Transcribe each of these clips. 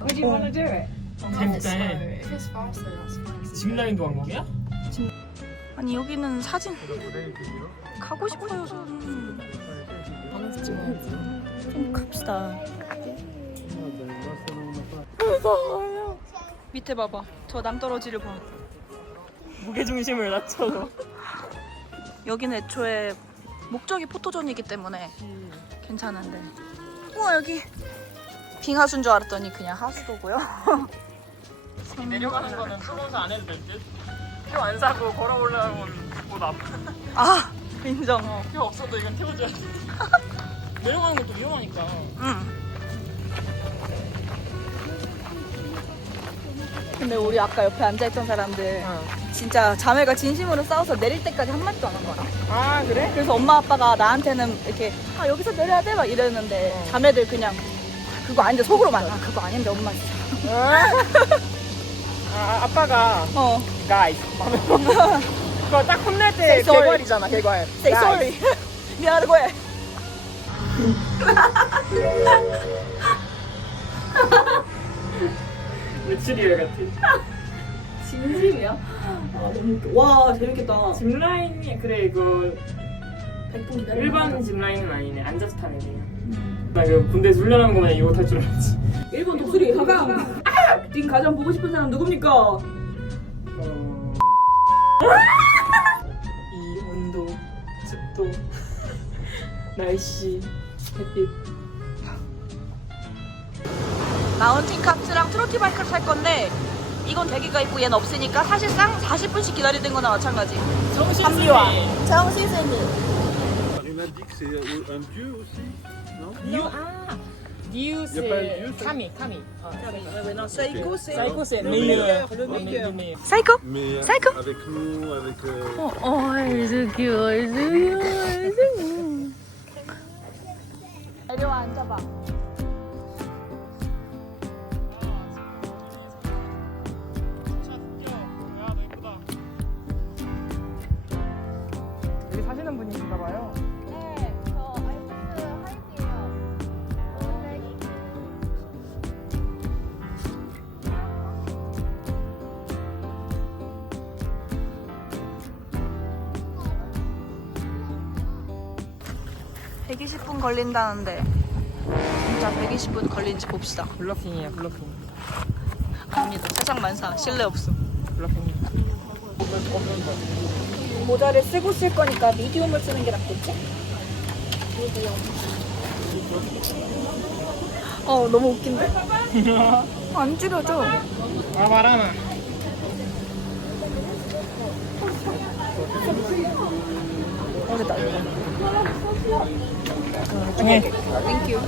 Would you do it? If it's faster, that's fine. 짚라인도 왕곡이야? 아니 여기는 사진 가고 싶어요 저는. 좀 갑시다. 무서워요. 밑에 봐봐. 저 낭떠러지를 봐. 무게중심을 낮춰서. 여기는 애초에 목적이 포토존이기 때문에 괜찮은데. 우와 여기 빙하수인 줄 알았더니 그냥 하수도고요. 내려가는 거는 프로서 안 해도 될 듯? 표 안 사고 걸어 올라오면 못 아파. 아 인정. 어, 표 없어도 이건 태워줘야 돼. 내려가는 것도 위험하니까. 응. 근데 우리 아까 옆에 앉아있던 사람들 진짜 자매가 진심으로 싸워서 내릴 때까지 한마디도 안 한 거야. 아, 그래? 그래서 엄마 아빠가 나한테는 이렇게 아 여기서 내려야 돼 막 이랬는데 자매들 그냥 그거 아닌데 속으로만 아 그거 아닌데 엄마 진짜 아, 아빠가 어 guys. 그거 딱 혼낼 때 Say sorry. 개괄이잖아, 개괄. say sorry 미안하다고 해 며칠이에요, 같은. 진심이야? 아 너무 웃겨 와 재밌겠다 짚라인이, 그래, 이거 백분 기다려 일반 짚라인은 아니네. 앉아서 타는 게. 나 이거 군대에서 훈련하는 거만 이거 탈 줄 알았지. 일본 독수리 가강 님 가장 보고 싶은 사람 누굽니까? 어... 이 온도, 습도, 날씨, 햇빛. 마운틴 카트랑 트로티 바이크를 탈 건데 이건 대기가 있고 얘는 없으니까 사실상 40분씩 기다리는 거나 마찬가지 합리화 정시스니 Il m'a dit que c'est euh, un dieu aussi, non 뉴, 아, 뉴, Y a pas un dieu, ça 카미, 카미. 어, 사이코 사이코 c'est meilleur. Le meilleur. 사이코? Mais euh, Psycho avec nous, avec. euh, 어, 어, 아이고 귀여워 내려와 앉아봐 (120분) 걸린다는데 진짜 (120분) 걸린지 봅시다 블러핑이야, 블러핑. 아닙니다 세상 만사 신뢰 없음 블러핑. 모자를 쓰고 쓸 거니까 미디움을 쓰는 게 낫겠지? 어 너무 웃긴데? 안 줄여져 아, 말하나. 어 됐다 네. 땡큐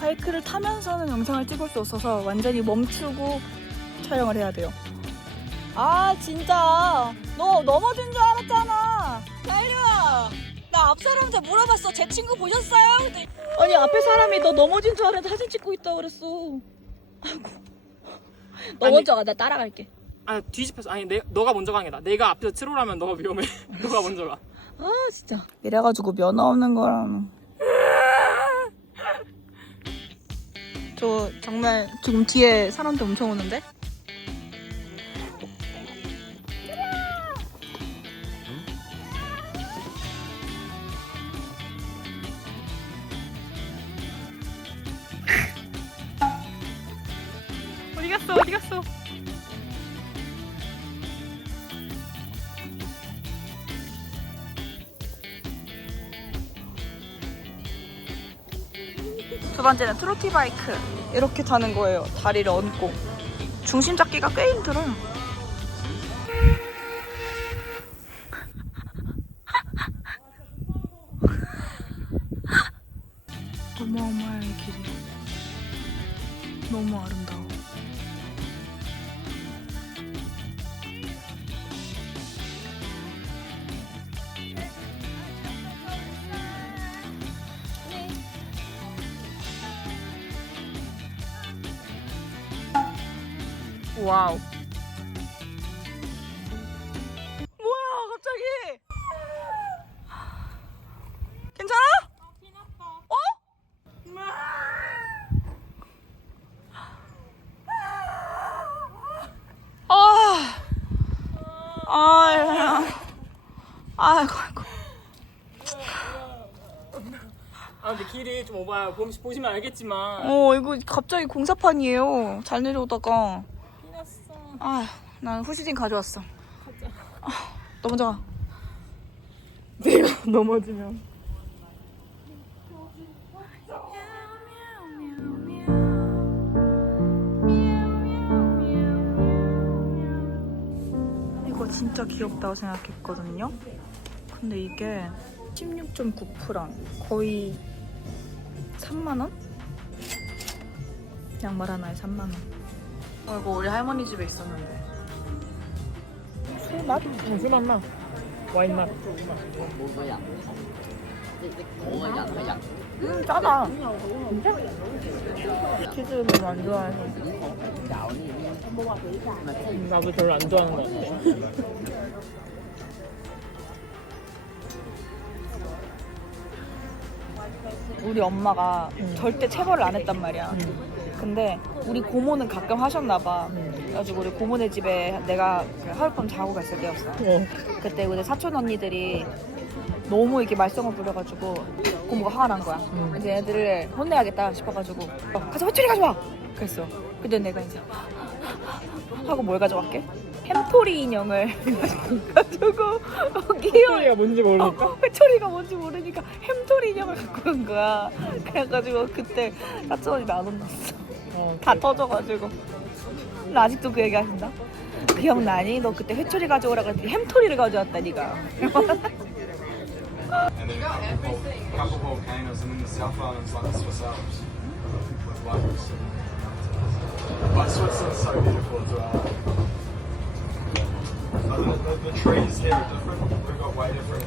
바이크를 타면서는 영상을 찍을 수 없어서 완전히 멈추고 촬영을 해야 돼요 아 진짜 너 넘어진 줄 알았잖아 달려와 나앞 사람한테 물어봤어 제 친구 보셨어요? 근데 아니 앞에 사람이 너 넘어진 줄 알았는데 사진 찍고 있다 그랬어 아이고 가나 따라갈게 아, 뒤집혀서. 아니, 내, 너가 먼저 가는 게 나. 내가 앞에서 트롤하면 너가 위험해. 너가 먼저 가. 아 진짜 이래가지고 면허 없는 거랑 저 정말 지금 뒤에 사람들 엄청 오는데 번째는 트로티 바이크. 이렇게 타는 거예요. 다리를 얹고. 중심 잡기가 꽤 힘들어요 와우. 뭐야, 갑자기? 괜찮아? 어? 아, 아, 아이고, 아이고. 아 근데 길이 좀 오바야. 보시, 보시면 알겠지만. 어, 이거 갑자기 공사판이에요. 잘 내려오다가. 아, 난 후시딘 가져왔어. 아, 너 먼저 가. 내가 넘어지면. 이거 진짜 귀엽다고 생각했거든요. 근데 이게 16.9프랑 거의 3만 원? 양말 하나에 3만 원. 어, 이거 우리 할머니 집에 있었는데. 술 맛? 응, 술 맛나. 와인 맛. 음, 짜다. 치즈를 별로 안 좋아해서. 음, 나도 별로 안 좋아하는 것 같아. 우리 엄마가 절대 체벌을 안 했단 말이야. 근데 우리 고모는 가끔 하셨나 봐. 그래가지고 우리 고모네 집에 내가 그 하룻밤 자고 갔을 때였어. 어. 그때 우리 사촌 언니들이 너무 이렇게 말썽을 부려가지고 고모가 화가 난 거야. 이제 애들을 혼내야겠다 싶어가지고 어, 가서 회초리 가져와! 그랬어. 근데 내가 이제 하고 뭘 가져왔게? 햄토리 인형을 가지고 거기요. 소리가 뭔지 모르니까. 어, 회초리가 뭔지 모르니까 햄토리 인형을 갖고 온 거야. 그래가지고 그때 사촌 언니 나안 혼났어. 어, 다 터져가지고. 나 아직도 그 얘기 하신다. 기억나니? 너 그때 회초리 가져오라 그랬더니 햄토리를 가져왔다 니가.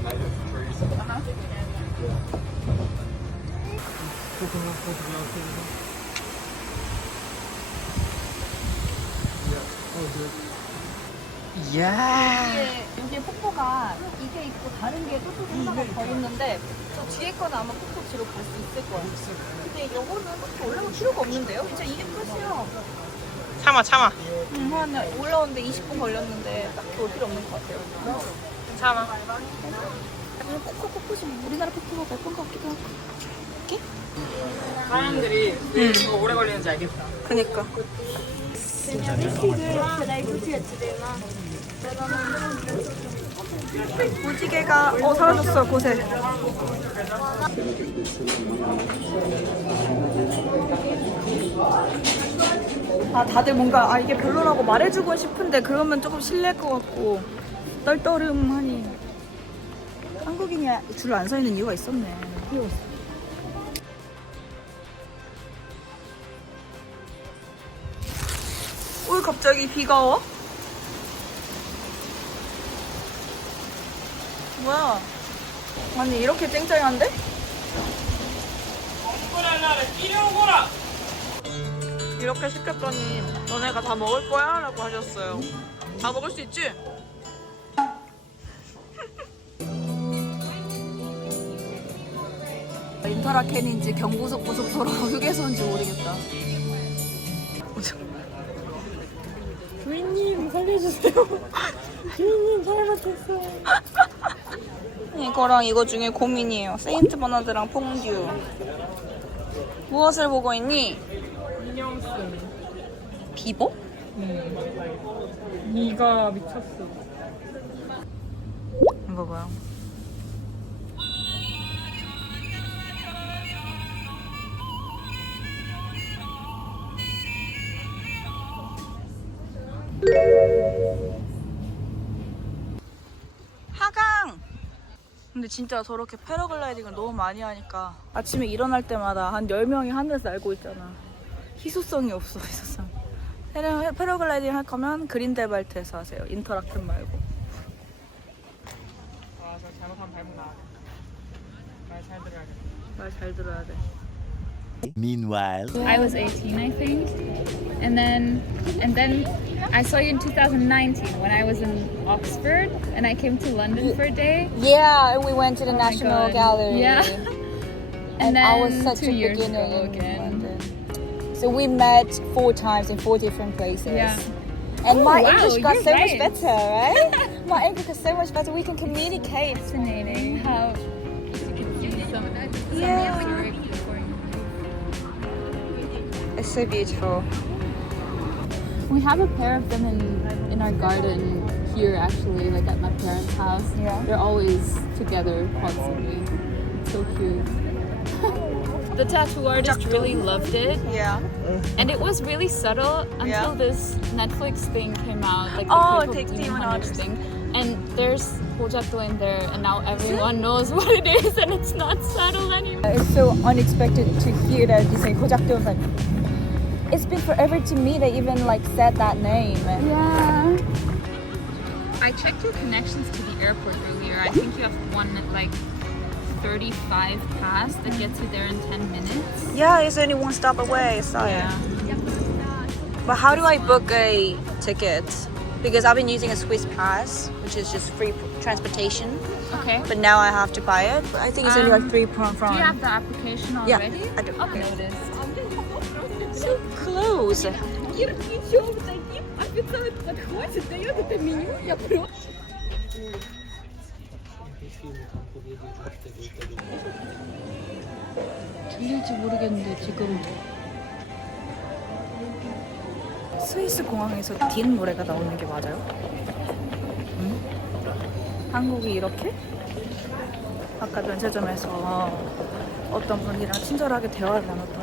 Native trees. 이게 여기 폭포가 이게 있고 다른 게 또또 하나가 더 있는데 저 뒤에 거는 아마 폭포 뒤로 갈 수 있을 거야. 근데 이거는 그렇게 올라갈 필요가 없는데요? 진짜 이게 끝이야. 참아 참아. 음, 한 올라오는데 20분 걸렸는데 딱히 올 필요 없는 것 같아요. 참아. 그냥 폭포 폭포지 뭐 우리나라 폭포가 예쁜 것 같기도 하고. 사람들이 왜 이거 오래 걸리는지 알겠다. 그니까. 무지개가 어 사라졌어 곳에. 아 다들 뭔가 아 이게 별로라고 말해주고 싶은데 그러면 조금 실례일 것 같고 떨떠름하니 한국인이 줄안서 있는 이유가 있었네. 왜 갑자기 비가 와? 뭐야? 아니 이렇게 쨍쨍한데? 이렇게 시켰더니 너네가 다 먹을 거야? 라고 하셨어요 다 먹을 수 있지? 인터라켄인지 경부속 고속도로 휴게소인지 모르겠다 주인님 살려주세요. 주인님 잘못했어요. 이거랑 이거 중에 고민이에요. 세인트 버나드랑 퐁듀. 무엇을 보고 있니? 인형 쓴. 비보? 이가 미쳤어. 이거 봐요. 근데 진짜 저렇게 패러글라이딩을 너무 많이 하니까 아침에 일어날 때마다 한 10명이 하늘에서 날고 있잖아. 희소성이 없어, 희소성. 패러, 패러글라이딩 할 거면 그린델발트에서 하세요. 인터라켄 말고. 아, 저 잘못하면 발목 나와. 말잘 들어야겠다. 말잘 들어야 돼. Meanwhile. I was 18, I think. And then and then I saw you in 2019 when I was in Oxford and I came to London for a day. Yeah, and we went to the Oh National Gallery. Yeah. And, And I was such two a years beginner again. London. So we met four times in four different places. Yeah. And Oh, my wow, English got so right. much better, right? my English got so much better. We can communicate. Fascinating how you can see some, some Yeah. story before you It's so beautiful. We have a pair of them in in our garden here, actually, like at my parents' house. Yeah. They're always together constantly. So cute. the tattoo artist really loved it, Yeah. and it was really subtle until Yeah. this Netflix thing came out, like the Oh, K-pop Take Demon Demon Hunters Hunters. thing. And there's Hojakdo in there, and now everyone knows what it is, and it's not subtle anymore. It's so unexpected to hear that you say Kojakdo. like, it's been forever to me they even like said that name. Yeah. I checked your connections to the airport earlier. I think you have one like 35 pass that gets you there in 10 minutes. Yeah, it's only one stop away. So. Yeah. But how do I book a ticket? Because I've been using a Swiss pass, which is just free transportation. Okay. But now I have to buy it. But I think it's only Um, like three pound Do you from. have the application already? Yeah. I do. Okay. Noticed. So close. 들릴지 모르겠는데 지금 스위스 공항에서 딘 노래가 나오는 게 맞아요? 응? 한국이 이렇게? 아까 면세점에서 어떤 분이랑 친절하게 대화를 아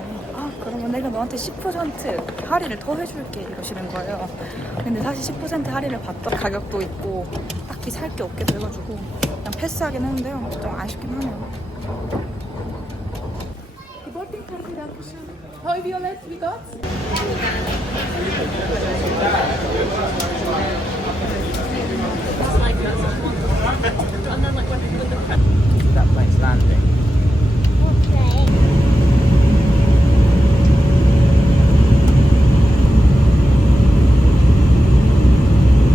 그러면 내가 너한테 10% 할인을 더 해줄게 이러시는 거예요. 근데 사실 10% 할인을 받던 가격도 있고 딱히 살 게 없게 돼가지고 그냥 패스하긴 했는데요. 좀 아쉽긴 하네요. and then like